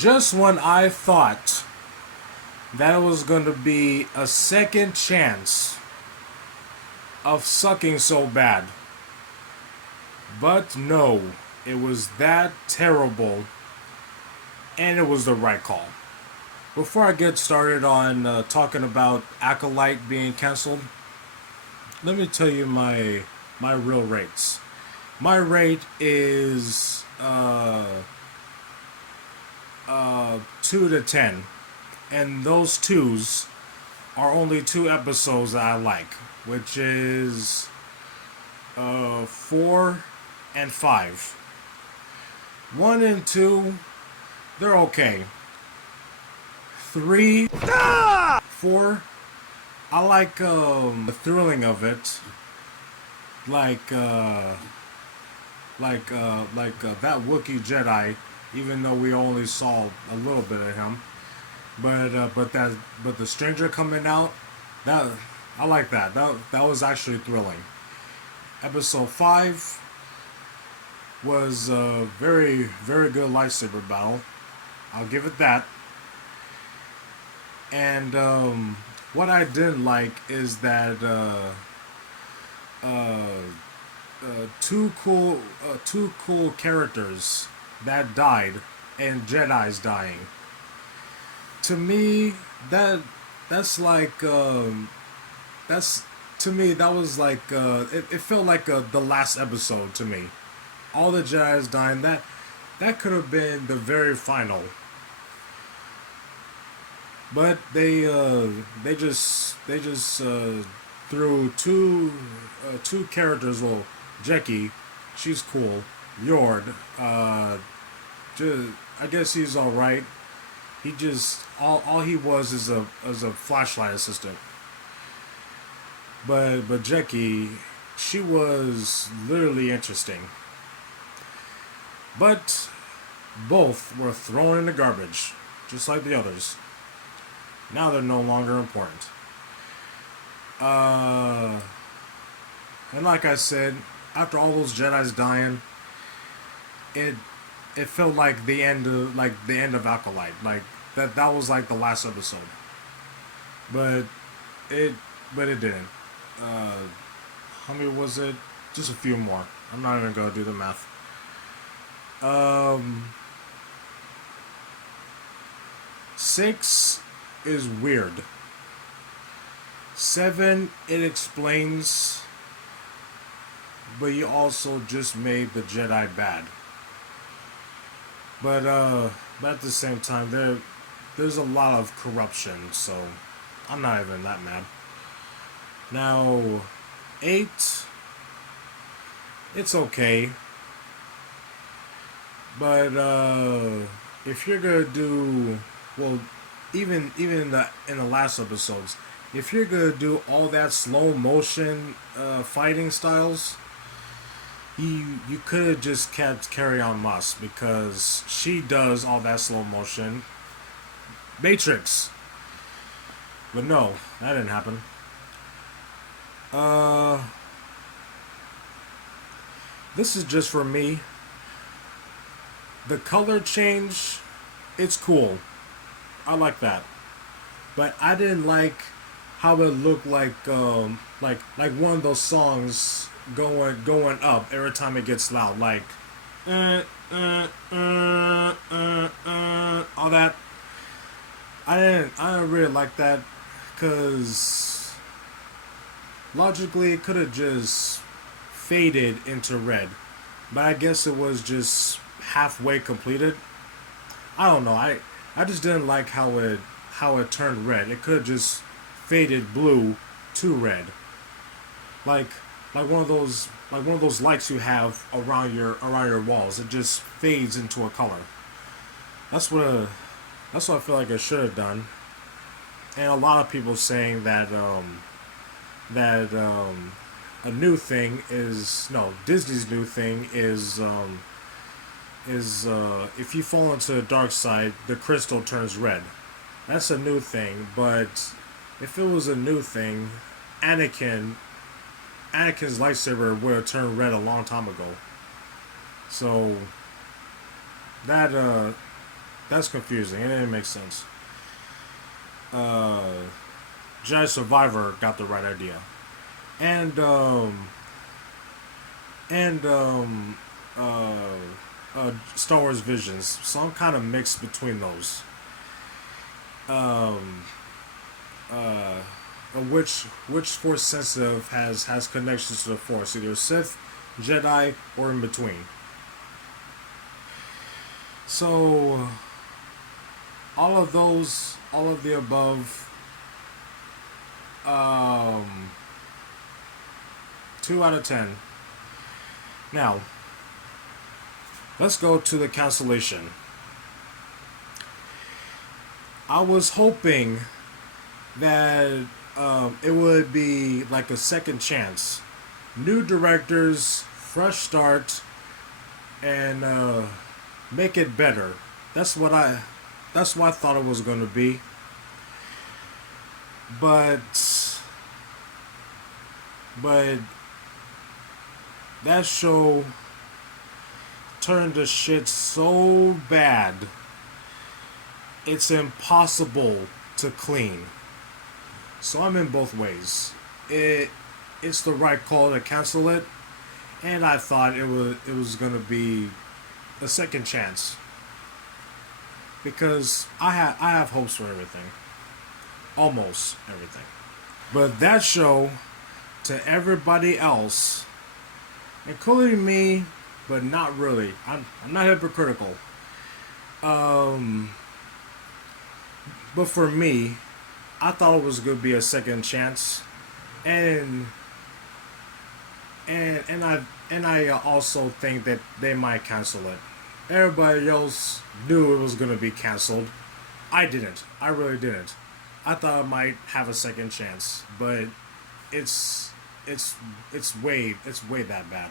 Just when I thought that it was going to be a second chance of sucking so bad. But no, it was that terrible, and it was the right call. Before I get started on talking about Acolyte being canceled, let me tell you my real rates. My rate is 2 to 10, and those twos are only two episodes that I like, which is 4 and 5. 1 and 2, they're okay. 3, 4, I like the thrilling of it, like that Wookiee Jedi. Even though we only saw a little bit of him, but the stranger coming out, that I like that. That was actually thrilling. Episode 5 was a very good lightsaber battle. I'll give it that. And what I didn't like is that two cool characters that died and Jedi's dying. To me, that's like that's to me that was like it felt like the last episode to me. All the Jedi's dying. That could have been the very final. But they just threw two characters. Well, Jackie, she's cool. Yord, I guess he's all right. He just all he was is a flashlight assistant. But Jackie, she was literally interesting. But both were thrown in the garbage, just like the others. Now they're no longer important. And like I said, after all those Jedi's dying, it felt like the end of Acolyte. Like that was like the last episode. But it didn't. How many was it? Just a few more. I'm not even gonna do the math. 6 is weird. 7, it explains, but you also just made the Jedi bad. But at the same time, there's a lot of corruption, so I'm not even that mad. Now, 8, it's okay. But if you're gonna do, well, even in the last episodes, if you're gonna do all that slow motion fighting styles, you could have just kept Carry On Moss, because she does all that slow motion. Matrix. But no, that didn't happen. This is just for me. The color change, it's cool. I like that. But I didn't like how it looked like one of those songs going up every time it gets loud, like all that. I didn't really like that, because logically it could have just faded into red, but I guess it was just halfway completed. I don't know. I just didn't like how it turned red. It could have just faded blue to red, like one of those lights you have around your walls. It just fades into a color. That's what I feel like I should have done. And a lot of people saying that a new thing is, no, Disney's new thing is if you fall into the dark side, the crystal turns red. That's a new thing, but if it was a new thing, Anakin's lightsaber would have turned red a long time ago. So that that's confusing. It didn't make sense. Uh, Jedi Survivor got the right idea, and and Star Wars Visions. So I'm kind of mixed between those. Um, uh, which Force sensitive has connections to the Force, either Sith, Jedi, or in between. So all of the above. Um, 2 out of 10. Now, let's go to the cancellation. I was hoping that it would be like a second chance, new directors, fresh start, and make it better. That's what I. That's what I thought it was going to be. But that show turned the shit so bad. It's impossible to clean. So I'm in both ways. It's the right call to cancel it, and I thought it was gonna be a second chance because I have hopes for everything, almost everything. But that show, to everybody else, including me, but not really. I'm not hypocritical. Um, but for me, I thought it was gonna be a second chance, and and I also think that they might cancel it. Everybody else knew it was gonna be canceled. I didn't. I really didn't. I thought it might have a second chance, but it's it's it's way that bad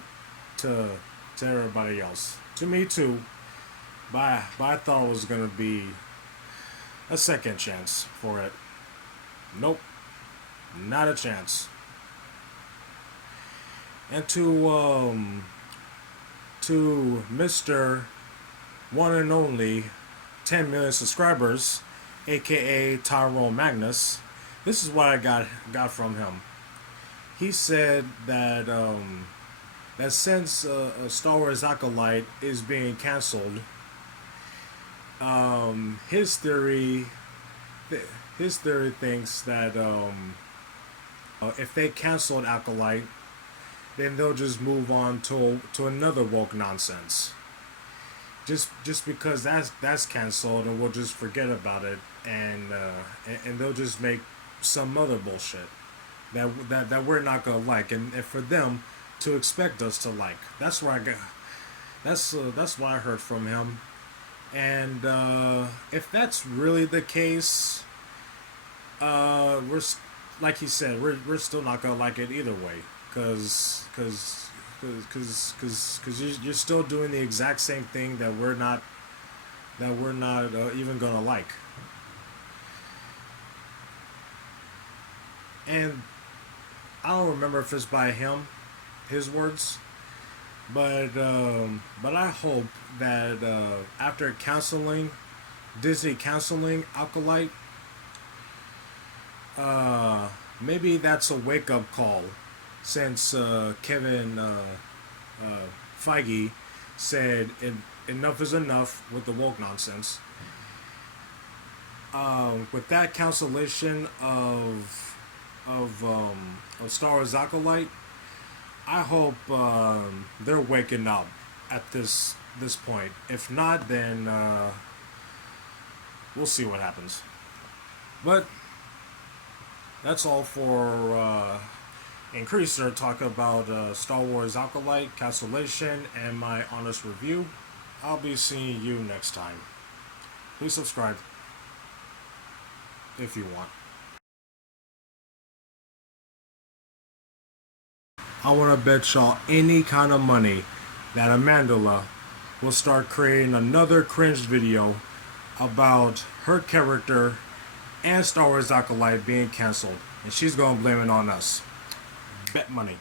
to everybody else. To me too, but I thought it was gonna be a second chance for it. Nope, not a chance. And to Mr. One and Only 10 million subscribers, aka Tyrone Magnus, this is what I got from him. He said that that since Star Wars Acolyte is being canceled, his theory his theory thinks that if they canceled Acolyte, then they'll just move on to another woke nonsense. Just because that's canceled, and we'll just forget about it, and they'll just make some other bullshit that we're not gonna like, and for them to expect us to like. That's where I got. That's what I heard from him, and if that's really the case, like he said, we're still not gonna like it either way, cause you're still doing the exact same thing that we're not even gonna like. And I don't remember if it's by him, his words, but I hope that after canceling Disney canceling Acolyte, maybe that's a wake up call, since Kevin Feige said enough is enough with the woke nonsense. With that cancellation of Star Wars Acolyte, I hope they're waking up at this point. If not, then we'll see what happens. But that's all for Increaser talk about Star Wars Acolyte cancellation and my honest review. I'll be seeing you next time. Please subscribe if you want. I want to bet y'all any kind of money that Amandla will start creating another cringe video about her character and Star Wars Acolyte being canceled, and she's gonna blame it on us. Bet money.